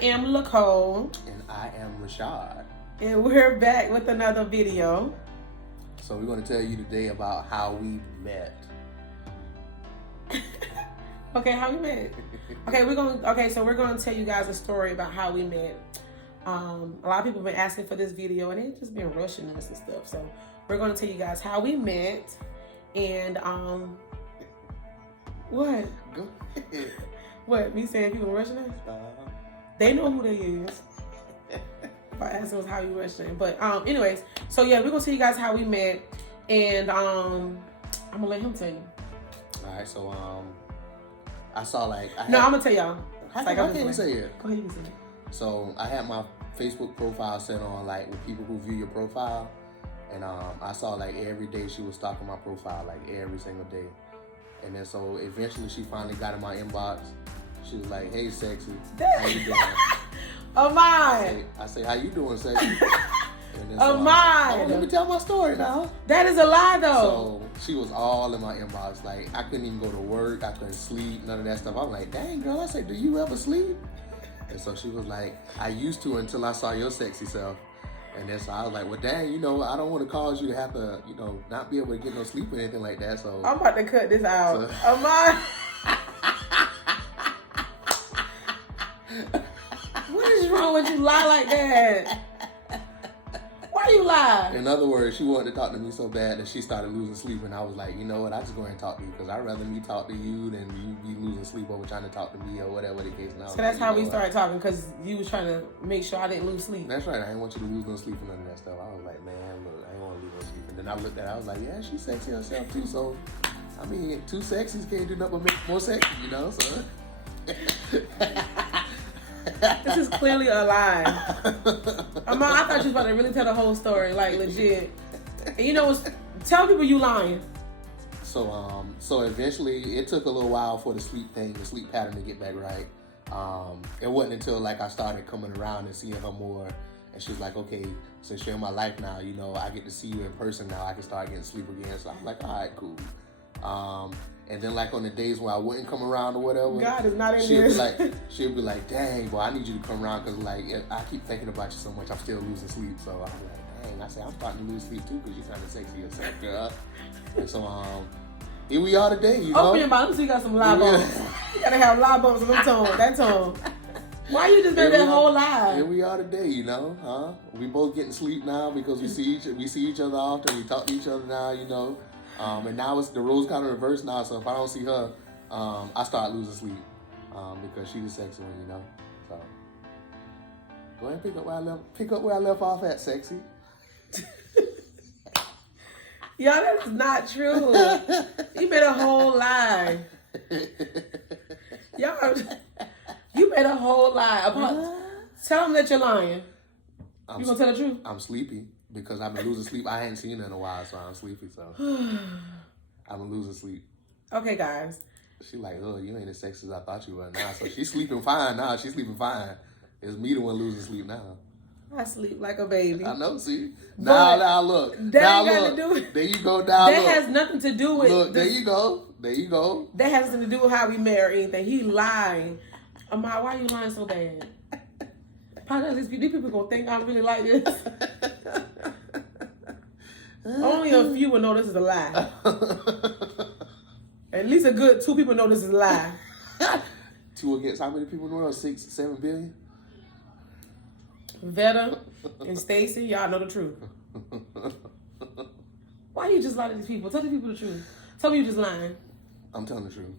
am Lacole. And I am Rashad. And we're back with another video. So we're going to tell you today about how we met. Okay, how we met. So we're gonna tell you guys a story about how we met. A lot of people have been asking for this video and they've just been rushing us and stuff. So we're gonna tell you guys how we met and what? Go ahead. What? Me saying people rushing us? They know who they is. By asking us how we rushing. But anyways, so yeah, we're gonna tell you guys how we met and I'm gonna let him tell you. Alright, so I saw I'm gonna tell y'all. How can you say it? Go ahead, you say it. So I had my Facebook profile set on like with people who view your profile, and I saw like every day she was stalking my profile like every single day, and then so eventually she finally got in my inbox. She was like, "Hey, sexy, how you doing?" Oh my! I say, "How you doing, sexy?" And then let me tell my story now. That is a lie, though. So she was all in my inbox. Like I couldn't even go to work. I couldn't sleep. None of that stuff. I'm like, "Dang, girl." I said, "Do you ever sleep?" And so she was like, "I used to until I saw your sexy self." And then so I was like, "Well, dang, I don't want to cause you to have to, not be able to get no sleep or anything like that." So I'm about to cut this out. Oh my! What is wrong with you? Lie like that? Why you lie? In other words, she wanted to talk to me so bad that she started losing sleep, and I was like, you know what? I just go ahead and talk to you because I'd rather me talk to you than you be losing sleep over trying to talk to me or whatever the case. So that's how we started talking because you was trying to make sure I didn't lose sleep. That's right. I didn't want you to lose no sleep and none of that stuff. I was like, man, look, I ain't want to lose no sleep. And then I looked at her, I was like, yeah, she's sexy herself too. So, I mean, two sexies can't do nothing but make more sexy, So. This is clearly a lie. I thought you was about to really tell the whole story, like legit. And tell people you lying. So eventually it took a little while for the sleep pattern to get back right. It wasn't until like I started coming around and seeing her more, and she was like, okay, since you're in my life now, I get to see you in person now. I can start getting sleep again. So I'm like, all right, cool. And then like on the days when I wouldn't come around or whatever, God is not in this. She'll be like, dang, boy, I need you to come around because like I keep thinking about you so much, I'm still losing sleep. So I'm like, dang, I say I'm starting to lose sleep too because you're kind of sexy yourself, girl. And so here we are today, Open your mouth so you got some lie bumps. You gotta have lie bumps on that tone. Why you just made that whole lie? Here we are today, We both getting sleep now because we see each other often. We talk to each other now, and now the roles kind of reversed now. So if I don't see her, I start losing sleep because she's the sexy one, So go ahead and pick up where I left off at, sexy. Y'all, that is not true. You made a whole lie. Y'all, you made a whole lie. Tell them that you're lying. You gonna tell the truth? I'm sleepy because I've been losing sleep. I hadn't seen her in a while, so I'm sleepy. So I've been losing sleep. Okay, guys. She like, oh, you ain't as sexy as I thought you were now. So she's sleeping fine now. She's sleeping fine. It's me the one losing sleep now. I sleep like a baby. I know, see? Now look. That ain't got to do with... There you go, now that has nothing to do with... Look, there you go. That has nothing to do with how we met or anything. He lying. Amar, why are you lying so bad? Probably these people gonna think I really like this. Only a few will know this is a lie. At least a good 2 people know this is a lie. 2 against how many people in the world? 6, 7 billion? Veta and Stacy, y'all know the truth. Why you just lie to these people? Tell the people the truth. Tell me you just lying. I'm telling the truth.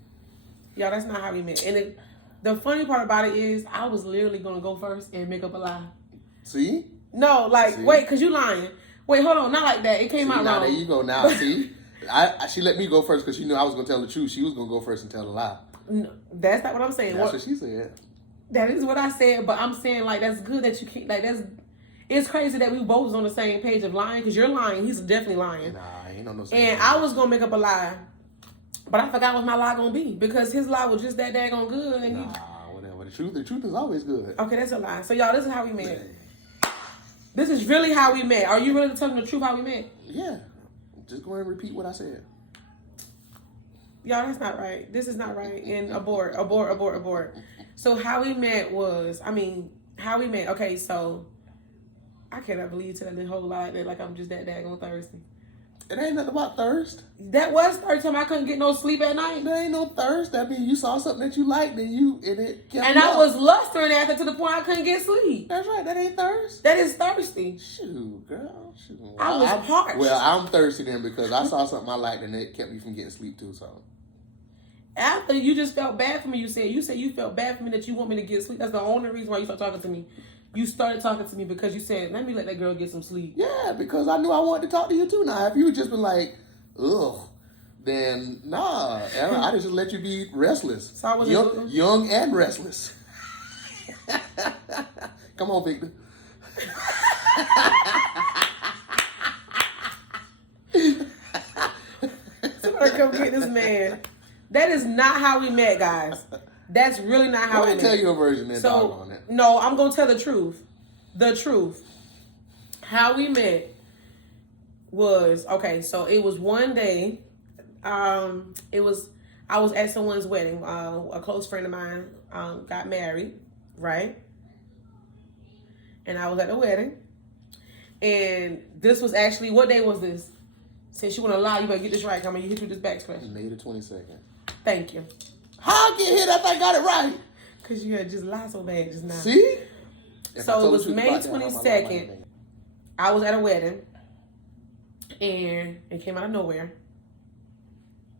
Y'all, that's not how we met. And the funny part about it is I was literally going to go first and make up a lie. See? No, wait, because you lying. Wait, hold on. Not like that. It came out wrong. Now, there you go. Now, see? She let me go first because she knew I was going to tell the truth. She was going to go first and tell the lie. No, that's not what I'm saying. That's what she said. That is what I said, but I'm saying, that's good that you can't, it's crazy that we both was on the same page of lying, because you're lying, he's definitely lying. Nah, I ain't on no same And page. I was going to make up a lie, but I forgot what my lie going to be, because his lie was just that daggone good. And whatever. The truth is always good. Okay, that's a lie. So, y'all, this is how we met. This is really how we met. Are you really telling the truth how we met? Yeah. Just go ahead and repeat what I said. Y'all, that's not right. This is not right. And abort. So how we met was, how we met. Okay, so I cannot believe you telling the whole lot that like I'm just that daggone thirsty. It ain't nothing about thirst. That was the third time I couldn't get no sleep at night. There ain't no thirst. I mean, you saw something that you liked, and it kept And you I up. was lustering after to the point I couldn't get sleep. That's right. That ain't thirst. That is thirsty. Shoot, girl. Shoot. I was parched. Well, I'm thirsty then because I saw something I liked and it kept me from getting sleep too. So After you just felt bad for me, you said you felt bad for me that you want me to get sleep. That's the only reason why you started talking to me. You started talking to me because you said, let me let that girl get some sleep. yeah, because I knew I wanted to talk to you too. Now, if you had just been like, ugh, then nah, I just let you be restless. So I was young and restless. Come on, Victor. Somebody come get this man. That is not how we met, guys. That's really not how we met. Tell your version then, dog on it. No, I'm going to tell the truth. The truth. How we met was, okay, so it was one day. I was at someone's wedding. A close friend of mine got married, right? And I was at the wedding. And this was actually, what day was this? Since you want to lie, you better get this right. I'm going to hit you with this backslash. May the 22nd. Thank you. How I get hit after I got it right? Because you had just lied so bad just now. See? So it was May 22nd. I was at a wedding. And it came out of nowhere.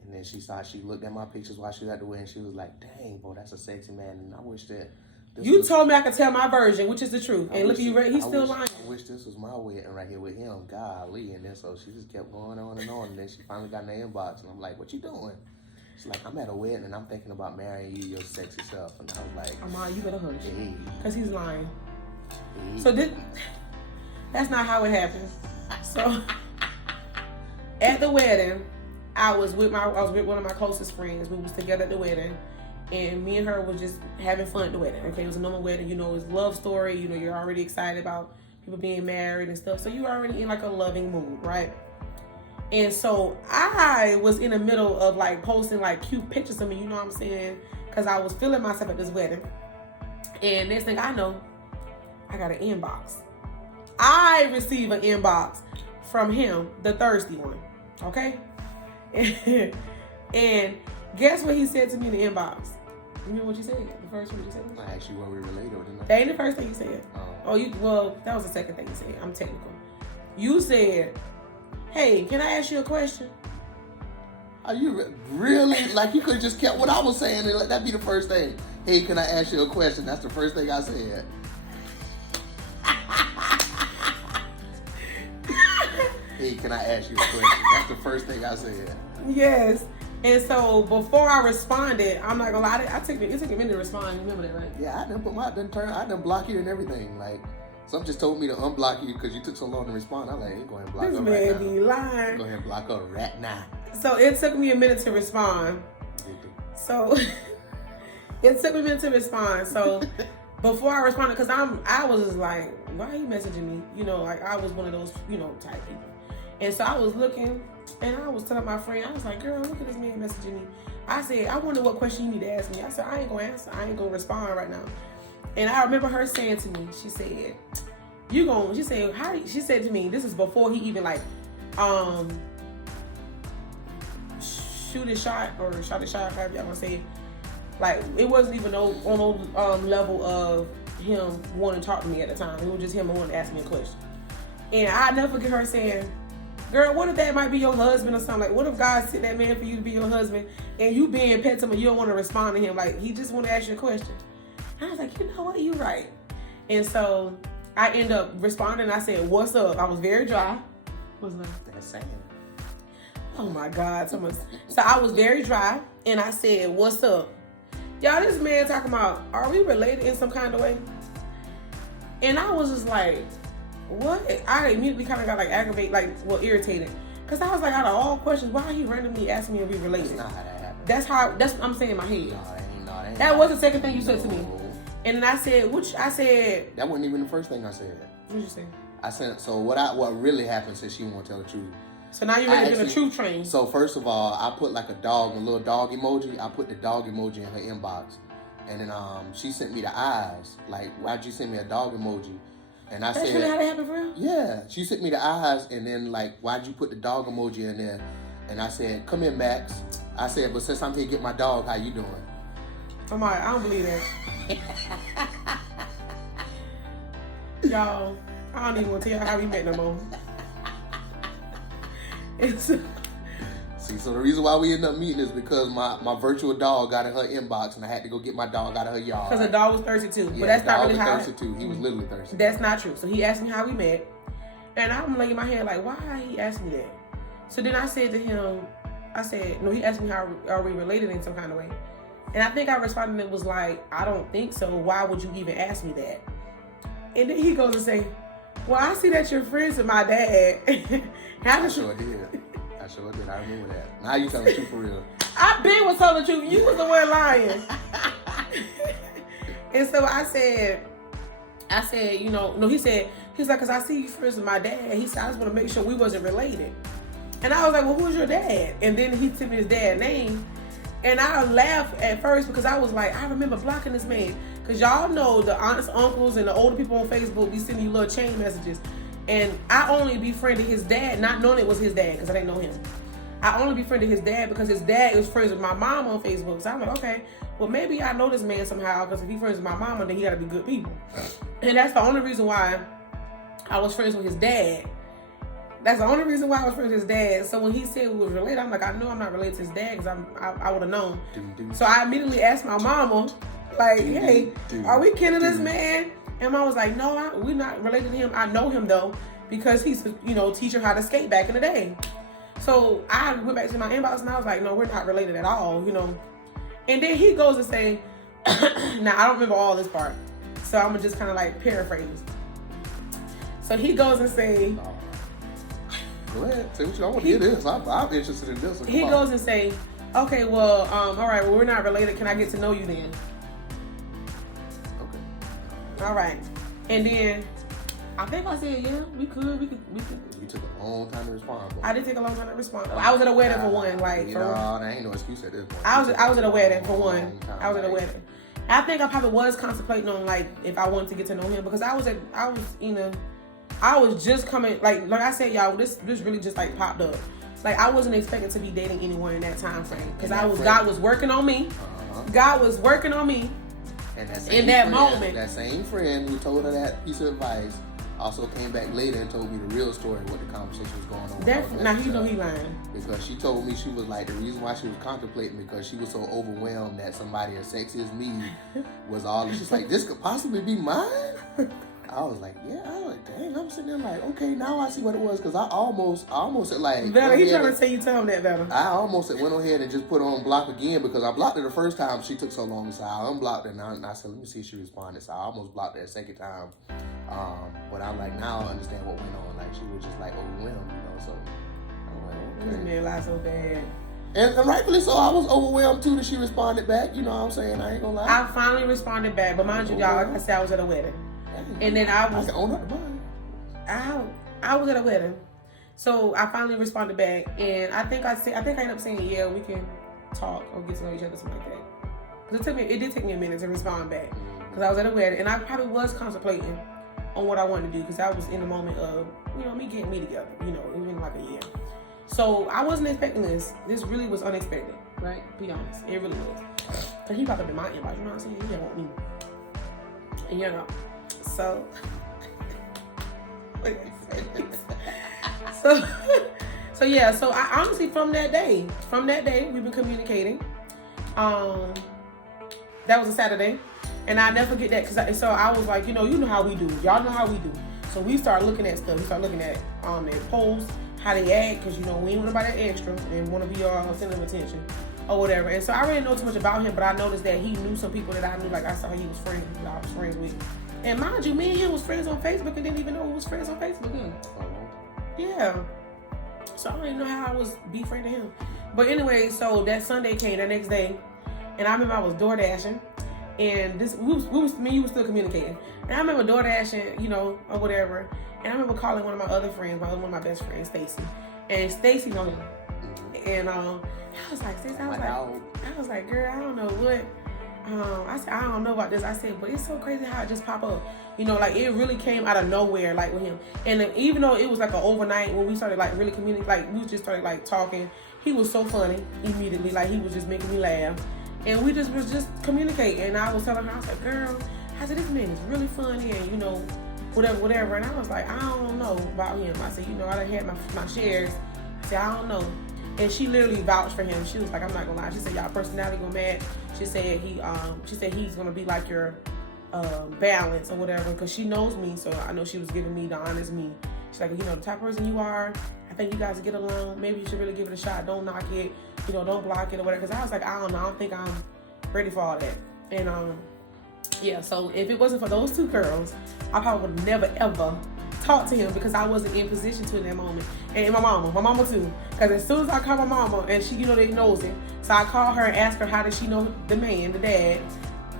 And then she looked at my pictures while she was at the wedding. She was like, dang, boy, that's a sexy man. And I wish that... You told me I could tell my version, which is the truth. And look at you, he's still lying. I wish this was my wedding right here with him. Golly. And then so she just kept going on and on. And then she finally got in the inbox. And I'm like, what you doing? She's like, I'm at a wedding and I'm thinking about marrying you, your sexy self. And I was like, Amar, you better hush. Hey. Because he's lying. Hey. So that's not how it happened. So at the wedding, I was with one of my closest friends. We was together at the wedding. And me and her was just having fun at the wedding. Okay, it was a normal wedding. You know, it's a love story. You know, you're already excited about people being married and stuff. So you're already in like a loving mood, right? And so I was in the middle of like posting like cute pictures of me, you know what I'm saying? Because I was feeling myself at this wedding. And next thing I know, I got an inbox. I received an inbox from him, the thirsty one, okay? And guess what he said to me in the inbox? You know what you said? The first one you said? I asked you what we related, didn't I? That ain't the first thing you said. Well, that was the second thing you said. I'm technical. You said, hey, can I ask you a question? Are you really? Like, you could have just kept what I was saying and let that be the first thing. Hey, can I ask you a question? That's the first thing I said. Hey, can I ask you a question? That's the first thing I said. Yes. And so before I responded, I'm not gonna lie, it took me a minute to respond. You remember that, right? Yeah, I done block you and everything. Like, some just told me to unblock you because you took so long to respond. I'm like, hey, go ahead and block her right now. This man be lying. Go ahead and block her right now. So it took me a minute to respond. So it took me a minute to respond. So before I responded, because I was just like, why are you messaging me? You know, like I was one of those, you know, type people. And so I was looking. And I was telling my friend, I was like, girl, look at this man messaging me. I said, I wonder what question you need to ask me. I said, I ain't going to answer. I ain't going to respond right now. And I remember her saying to me, she said, she said to me, this is before he even like, shoot a shot, however y'all want to say it. Like, it wasn't even on no level of him wanting to talk to me at the time. It was just him wanting to ask me a question. And I never forget her saying, girl, what if that might be your husband or something? Like, what if God sent that man for you to be your husband and you being pet to him and you don't want to respond to him? Like, he just want to ask you a question. And I was like, you know what? You right. And so I end up responding. I said, what's up? I was very dry. What's up? That's saying. Oh my God. So I was very dry and I said, what's up? Y'all, this man talking about, are we related in some kind of way? And I was just like, what? I immediately kind of got like aggravated, irritated. Because I was like, out of all questions, why are you randomly asking me if we related? That's not how that happened. That's what I'm saying in my head. No, that was the second thing you said to me. And then I said, that wasn't even the first thing I said. What did you say? I said, so what really happened, since she won't tell the truth. So now you're ready to be a truth train. So first of all, I put like a little dog emoji. I put the dog emoji in her inbox. And then she sent me the eyes. Like, why'd you send me a dog emoji? And I That's said, really how that happened for real? yeah. She sent me the eyes, and then like, why'd you put the dog emoji in there? And I said, come here, Max. I said, but since I'm here to get my dog, how you doing? I'm like, I don't believe that. Y'all, I don't even want to tell y'all how we met no more. It's See, so the reason why we ended up meeting is because my virtual dog got in her inbox, and I had to go get my dog out of her yard. because the dog was thirsty too. Yeah, But that's the not dog really was how. thirsty too. He was literally thirsty. That's not true. So he asked me how we met, and I'm laying my head like, why he asked me that? So then I said to him, I said, no, he asked me how are we related in some kind of way. And I think I responded and it was like, I don't think so. Why would you even ask me that? And then he goes and say, well, I see that you're friends with my dad. I sure did. I remember that. Now you telling the truth for real. I been was telling the truth. You was the one lying. And so I said, you know, no, he's like, because I see you friends with my dad. He said, I just want to make sure we wasn't related. And I was like, well, who's your dad? And then he took me his dad's name. And I laughed at first because I was like, I remember blocking this man. Because y'all know the aunts, uncles, and the older people on Facebook be sending you little chain messages. And I only befriended his dad, not knowing it was his dad because I didn't know him. I only befriended his dad because his dad was friends with my mom on Facebook. So I'm like, okay, well, maybe I know this man somehow because if he's friends with my mama, then he got to be good people. And that's the only reason why I was friends with his dad. That's the only reason why I was friends with his dad. So when he said we was related, I'm like, I know I'm not related to his dad because I would have known. So I immediately asked my mama, like, hey, are we kidding this man? And mom was like, no, we're not related to him. I know him though because he's, you know, teach her how to skate back in the day. So I went back to my inbox and I was like, no, we're not related at all, you know. And then he goes and say, now I don't remember all this part, so I'm gonna just kind of like paraphrase. So he goes and say, go ahead, say what you want to hear this. I'm interested in this. So he goes and say, okay, well, all right, well, we're not related. Can I get to know you then? Okay. All right. And then I think I said, yeah, we could. You took a long time to respond. I did take a long time to respond. I was at a wedding for one. Like, you know, there ain't no excuse at this point. I was at a wedding for one. I was at a wedding. I think I probably was contemplating on like if I wanted to get to know him because I was just coming, like I said, y'all, this really just like popped up. Like I wasn't expecting to be dating anyone in that time frame because God was working on me. God was working on me. And in that moment, that same friend who told her that piece of advice also came back later and told me the real story of what the conversation was going on. Now he know he lying. Because she told me she was like the reason why she was contemplating because she was so overwhelmed that somebody as sexy as me was all. She's like, this could possibly be mine. I was like, yeah. I was like, dang. I'm sitting there like, okay, now I see what it was because I almost said like. Better, he trying to say you tell him that better. I almost went ahead and just put on block again because I blocked her the first time. She took so long, so I unblocked her and I said, let me see if she responded. So I almost blocked her a second time. But I'm like, now I understand what went on. Like she was just like overwhelmed, you know. So I'm like, okay. This man lied so bad. And rightfully so, I was overwhelmed too that she responded back. You know what I'm saying? I ain't gonna lie. I finally responded back, but mind you, y'all, like I said, I was at a wedding. And then I can own up to mine. I was at a wedding, so I finally responded back, and I think I ended up saying, yeah, we can talk or get to know each other, something like that. It did take me a minute to respond back because I was at a wedding, and I probably was contemplating on what I wanted to do because I was in the moment of, you know, me getting me together, you know, even like a year. So I wasn't expecting this. This really was unexpected, right? Be honest, it really was. Cause he popped up in my inbox, you know what I'm saying? He didn't want me, and you know. So yeah, so I honestly from that day we've been communicating. That was a Saturday, and I never forget that because so I was like, you know how we do, y'all know how we do. So we start looking at stuff. We start looking at their posts, how they act, because you know we ain't want nobody extra and want to be sending them attention or whatever. And so I really didn't know too much about him, but I noticed that he knew some people that I knew, like I saw he was friends with. And mind you, me and him was friends on Facebook and didn't even know we was friends on Facebook. Yeah. So I don't even know how I was befriending him. But anyway, so that Sunday came, that next day, and I remember I was door dashing, and me and you were still communicating. And I remember door dashing, you know, or whatever. And I remember calling one of my other friends, one of my best friends, Stacy. And Stacy know him. And I was like, Stacy, I was like, girl, I don't know what. I said, I don't know about this. I said, but it's so crazy how it just pop up. You know, like it really came out of nowhere, like with him. And then, even though it was like an overnight when we started like really communicating, like we just started like talking. He was so funny immediately, like he was just making me laugh, and we just was just communicating. And I was telling her, I was like, girl, I said, this man is really funny, and you know, whatever. And I was like, I don't know about him. I said, you know, I done had my shares. I said, I don't know. And she literally vouched for him. She was like, I'm not gonna lie. She said, y'all personality gonna match. She said he's gonna be like your balance or whatever, because she knows me, so I know she was giving me the honest me. She's like, you know, the type of person you are, I think you guys get along. Maybe you should really give it a shot. Don't knock it, you know, don't block it or whatever. Because I was like, I don't know, I don't think I'm ready for all that. And yeah, so if it wasn't for those two girls, I probably would have never ever talked to him, because I wasn't in position to in that moment. And my mama too, because as soon as I call my mama, and she, you know, they knows him, so I call her and ask her how did she know the man, the dad.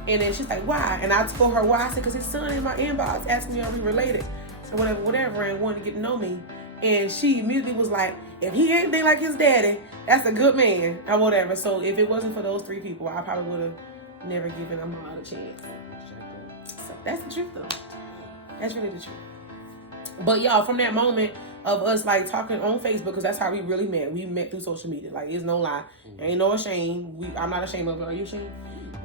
And then she's like, why? And I told her why. I said, because his son in my inbox asked me are we related, and whatever, and wanted to get to know me. And she immediately was like, if he ain't anything like his daddy, that's a good man, or whatever. So if it wasn't for those three people, I probably would have never given them all a chance. So that's the truth, though. That's really the truth. But y'all, from that moment of us like talking on Facebook, because that's how we really met. We met through social media. Like, it's no lie. Ain't no shame. I'm not ashamed of it. Are you ashamed?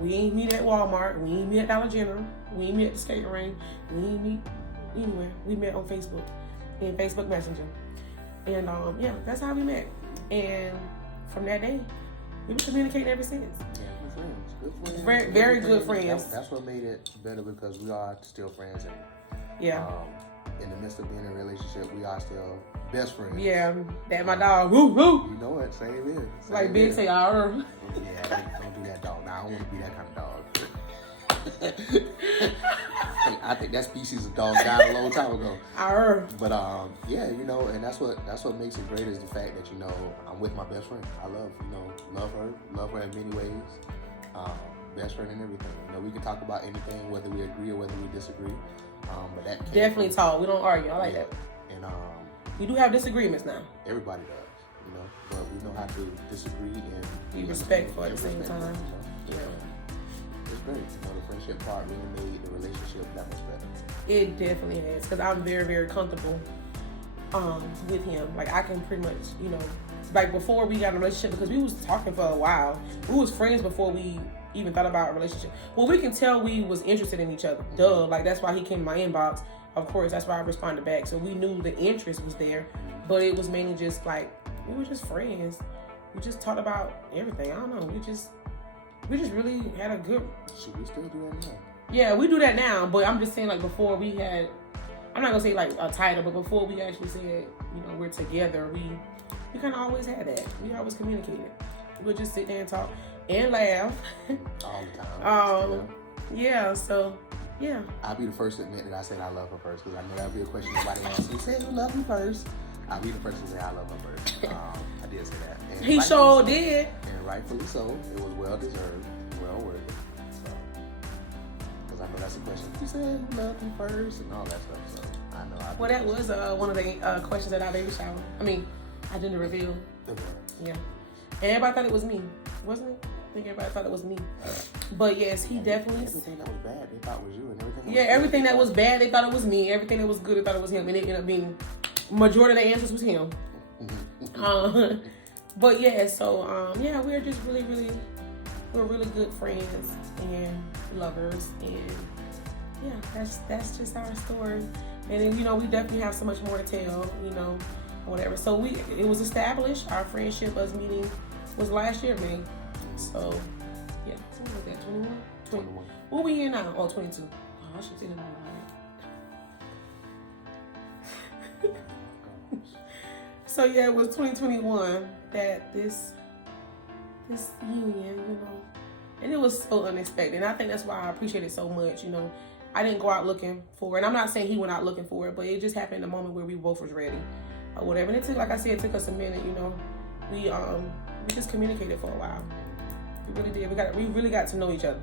We ain't meet at Walmart. We ain't meet at Dollar General. We ain't meet at the skating ring. We ain't meet anywhere. We met on Facebook, in Facebook Messenger. And yeah, that's how we met. And from that day, we've been communicating ever since. Yeah, good friends. Very, very good friends. That's what made it better, because we are still friends. And yeah. In the midst of being in a relationship, we are still best friends. Yeah, that my dog. Woo woo. You know it. Same here. Like Big say, I Yeah, don't do that, dog. Now I don't want to be that kind of dog. I think that species of dog died a long time ago. But yeah, you know, and that's what makes it great, is the fact that, you know, I'm with my best friend. I love her in many ways. Best friend and everything. You know, we can talk about anything, whether we agree or whether we disagree. But that definitely talk. We don't argue. I like that. And we do have disagreements now. Everybody does, you know, but we know how to disagree and be respectful at the same time. You know? Yeah, it's great. You know, the friendship part really made the relationship that much better. It definitely has, because I'm very, very comfortable with him. Like, I can pretty much, you know, like before we got in a relationship, because we was talking for a while. We was friends before we even thought about a relationship. Well, we can tell we was interested in each other. Duh. Like, that's why he came in my inbox. Of course, that's why I responded back. So we knew the interest was there, but it was mainly just like, we were just friends. We just talked about everything. I don't know. We just really had a good. Should we still do that now? Yeah, we do that now. But I'm just saying, like, before we had, I'm not gonna say like a title, but before we actually said, you know, we're together, we kind of always had that. We always communicated. We'll just sit there and talk and laugh all the time. Yeah. So. Yeah. I'll be the first to admit that I said I love her first, because I know that'll be a question nobody asks me. Say you love me first. I'll be the first to say I love her first. I did say that. And he sure did. And rightfully so. It was well deserved, well worth it. So, because I know that's a question. You said you love me first and all that stuff. So I know. Well, that was one of the questions at our baby shower. I mean, I didn't reveal. Yeah. And everybody thought it was me, wasn't it? I think everybody thought it was me. But yes, he definitely. Everything that was bad, they thought was you, and everything. Everything that was bad, they thought it was me. Everything that was good, they thought it was him, and it ended up being majority of the answers was him. But yeah, so yeah, we're just really good friends and lovers, and yeah, that's just our story. And then, you know, we definitely have so much more to tell, you know, whatever. So it was established. Our friendship, us meeting, was last year, May. So, yeah. What was that, 21? What we in now? Oh, 22. Oh, I should say that right. So, yeah, it was 2021 that this union, you know, and it was so unexpected. And I think that's why I appreciate it so much, you know. I didn't go out looking for it. And I'm not saying he went out looking for it, but it just happened in a moment where we both was ready or whatever. And it took, like I said, it took us a minute, you know. We just communicated for a while. We really did. We really got to know each other,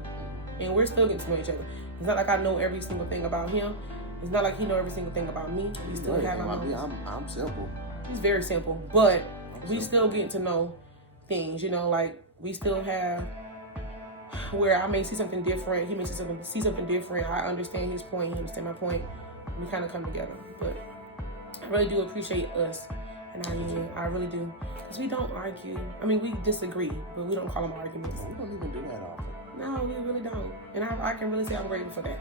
and we're still getting to know each other. It's not like I know every single thing about him. It's not like he know every single thing about me. We still have our moments. I'm simple. He's very simple, but we still getting to know things. You know, like we still have where I may see something different, he may see something different. I understand his point, he understand my point. We kind of come together. But I really do appreciate us and our union. I really do. Because we don't argue. I mean, we disagree, but we don't call them arguments. We don't even do that often. No, we really don't. And I can really say I'm grateful for that.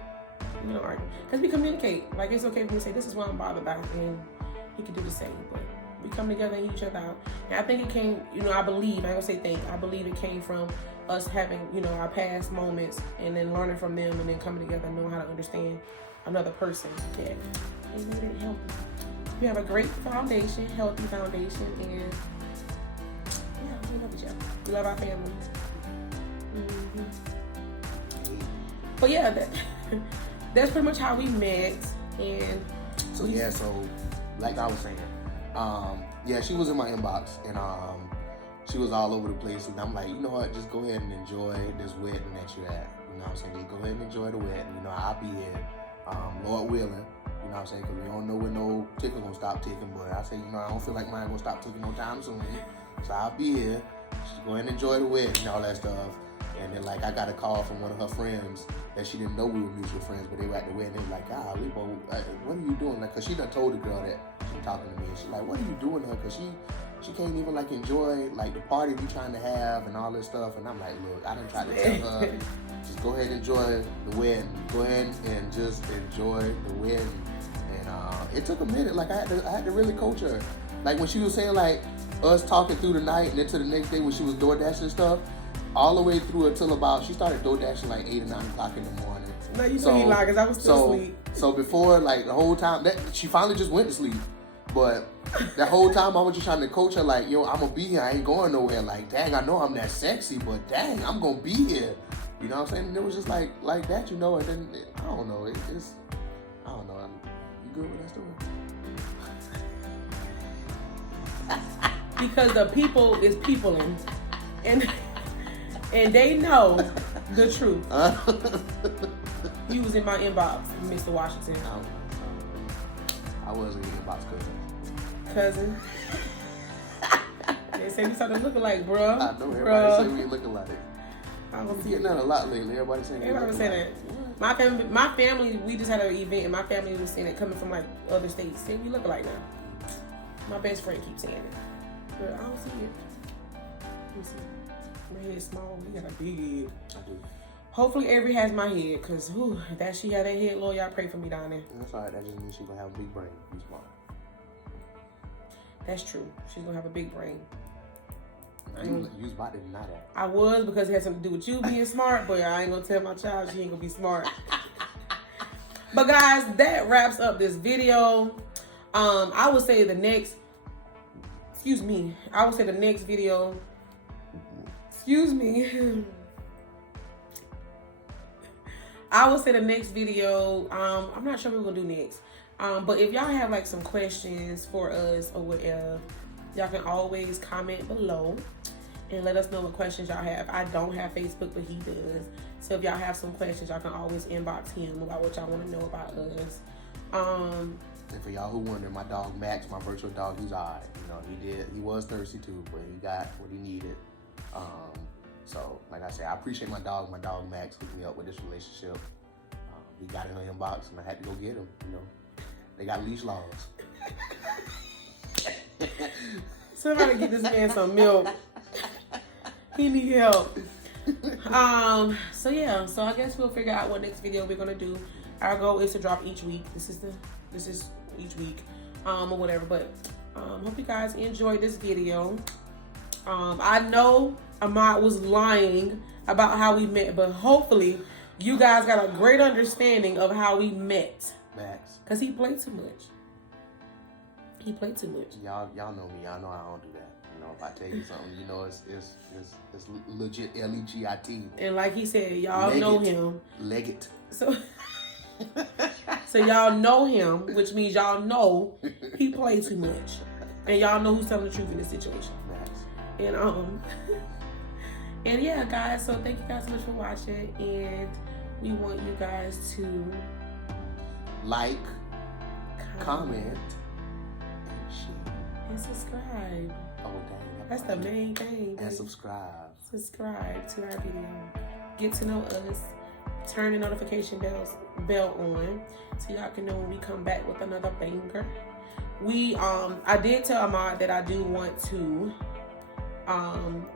We don't argue. Because we communicate. Like, it's okay for me to say, this is what I'm bothered by. And he can do the same. But we come together and hear each other out. And I think it came, I believe, I ain't gonna say think, I believe it came from us having, our past moments and then learning from them and then coming together and knowing how to understand another person that they made it healthy. We have a great foundation, healthy foundation, and yeah, we love each other. We love our families. Mm-hmm. But yeah, that's pretty much how we met. And so like I was saying, she was in my inbox and she was all over the place, and I'm like, you know what, just go ahead and enjoy this wedding that you're at. You know what I'm saying? Just go ahead and enjoy the wedding. I'll be here, Lord willing. You know what I'm saying? Because we don't know when no ticker gonna stop ticking. But I say, I don't feel like mine gonna stop ticking no time soon. So I'll be here. Just go ahead and enjoy the wedding and all that stuff. And then I got a call from one of her friends that she didn't know we were mutual friends, but they were at the wedding. They were like, golly, what are you doing? Cause she done told the girl that she was talking to me. And she's like, what are you doing to her? Cause she can't even enjoy the party we trying to have and all this stuff. And I'm like, look, I done tried to tell her, just go ahead and enjoy the wedding. Go ahead and just enjoy the wedding. And it took a minute. I had to really coach her. When she was saying us talking through the night and then to the next day when she was door dashing and stuff, all the way through until she started door dashing 8 or 9 o'clock in the morning. No, you told me lie because I was still asleep. So before the whole time she finally just went to sleep. But the whole time I was just trying to coach her yo, I'm gonna be here. I ain't going nowhere. Dang, I know I'm that sexy, but dang, I'm gonna be here. You know what I'm saying? And it was just like that, and then I don't know. It's I don't know. You good with that story? Because the people is peopling, and they know the truth. You was in my inbox, Mr. Washington. I was in your inbox, cousin. They say we started looking like, bruh. I know everybody say we looking like it. I was getting that a lot lately. Everybody saying. Everybody was saying that. My family, we just had an event, and my family was saying it coming from other states. Say we look alike now. My best friend keeps saying it, but I don't see it. Let me see. My head's small. He got a big head. I do. Hopefully Avery has my head, cause if that she had that head, Lord, y'all pray for me down there. That's alright. That just means she's gonna have a big brain. Be smart. That's true. She's gonna have a big brain. You was about to deny that. I was, because it had something to do with you being smart, but I ain't gonna tell my child she ain't gonna be smart. But guys, that wraps up this video. I would say the next video. I would say the next video, I'm not sure what we're gonna do next. But if y'all have some questions for us or whatever, y'all can always comment below and let us know what questions y'all have. I don't have Facebook, but he does. So if y'all have some questions, y'all can always inbox him about what y'all want to know about us. And for y'all who wonder, my dog Max, my virtual dog, he's alright. He was thirsty too, but he got what he needed. So like I said, I appreciate my dog Max hooking me up with this relationship. He got in her inbox and I had to go get him. They got leash laws. Somebody get this man some milk. He need help. So I guess we'll figure out what next video we're gonna do. Our goal is to drop each week. This is each week, or whatever. But hope you guys enjoyed this video. I know Ahmad was lying about how we met, but hopefully you guys got a great understanding of how we met. Max. Cause he played too much. Y'all know me. Y'all know I don't do that. If I tell you something, it's legit Legit. And like he said, y'all know him. Leggett. So y'all know him, which means y'all know he played too much, and y'all know who's telling the truth in this situation. And and yeah, guys. So thank you guys so much for watching, and we want you guys to like, comment, and share, and subscribe. Oh dang! That's the main thing. And subscribe. Subscribe to our video. get to know us, turn the notification bell on so y'all can know when we come back with another banger. I did tell Ahmad that I do want to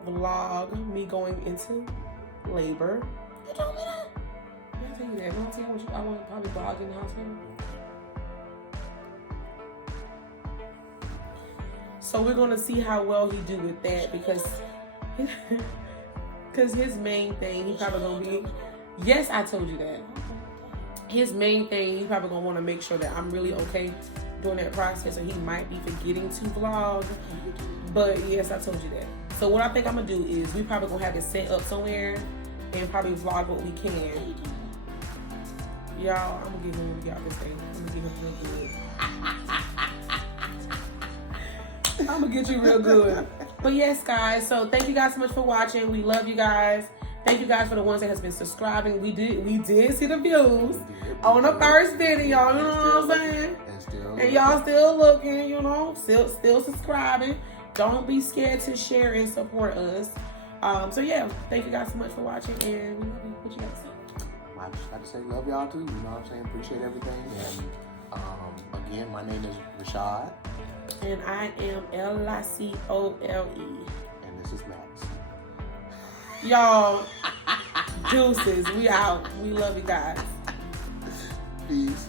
vlog me going into labor. You told me that? I tell you that. Don't tell you what I want to probably vlog in the hospital. So we're gonna see how well he do with that because his main thing he probably gonna be. Yes, I told you that. His main thing he probably gonna want to make sure that I'm really okay during that process, or he might be forgetting to vlog. But yes, I told you that. So what I think I'm gonna do is we probably gonna have it set up somewhere and probably vlog what we can. Y'all, I'm gonna get him when we got this thing. I'm gonna get him real good. I'm gonna get you real good. But yes, guys, so thank you guys so much for watching. We love you guys. Thank you guys for the ones that has been subscribing. We did see the views on the first video, you know what I'm saying? And y'all still looking, you know, still subscribing. Don't be scared to share and support us. So yeah, thank you guys so much for watching, and we love you. What you got to say? I just got to say love y'all too. You know what I'm saying? Appreciate everything. And again, my name is Rashad. And I am Lacole. And this is Max. Y'all, deuces. We out. We love you guys. Peace.